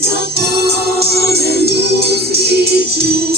Запалену свічу.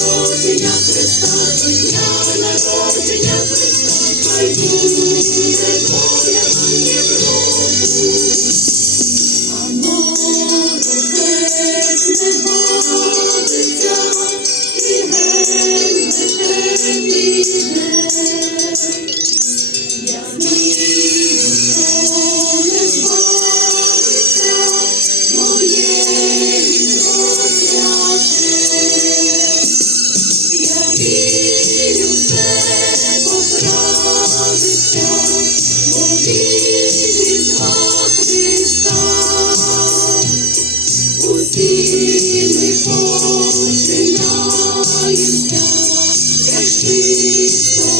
народження Христа, дня народження Христа. Cristo.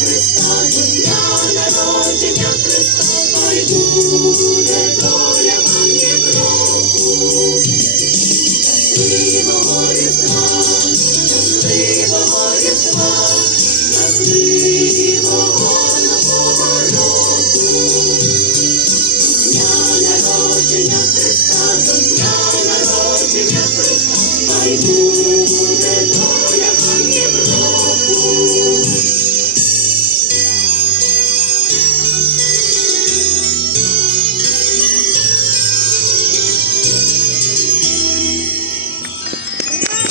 Christmas.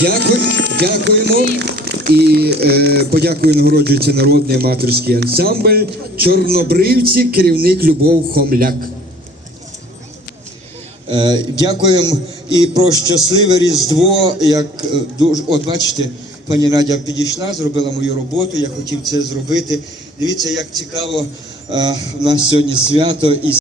Дякую, дякуємо і е, подякую нагороджується народний аматорський ансамбль Чорнобривці, керівник Любов Хомляк. Е, Дякуємо і про щасливе Різдво. Як е, дуже от бачите, пані Надя підійшла, зробила мою роботу. Я хотів це зробити. Дивіться, як цікаво е, у нас сьогодні свято і.